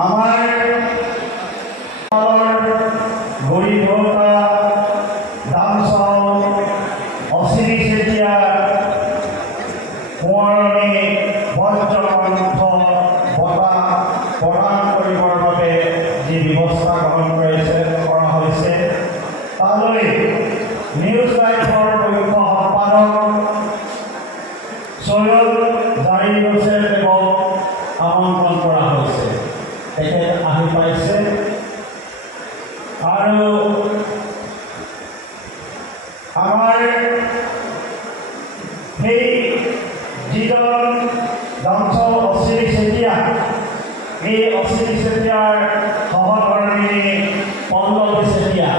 আমাৰ গৰি ধৰোতা দামচাও অচিৰি চেতিয়া সোঁৱৰণি বজ্ৰকণ্ঠ বঁটা প্ৰদান কৰিবৰ বাবে যি ব্যৱস্থা গ্ৰহণ কৰা হৈছে তালৈ নিউজ লাইভৰ মুখ্য সম্পাদক সৈয়দ জাহিৰ হোসেন দেৱক আমন্ত্ৰণ কৰা হৈছে। তেখেত আহি পাইছে আৰু আমাৰ সেই যিজন দামচাও অচিৰি চেতিয়া এই অচিৰি চেতিয়াৰ সহধৰ্মিনী পল্লৱী চেতিয়া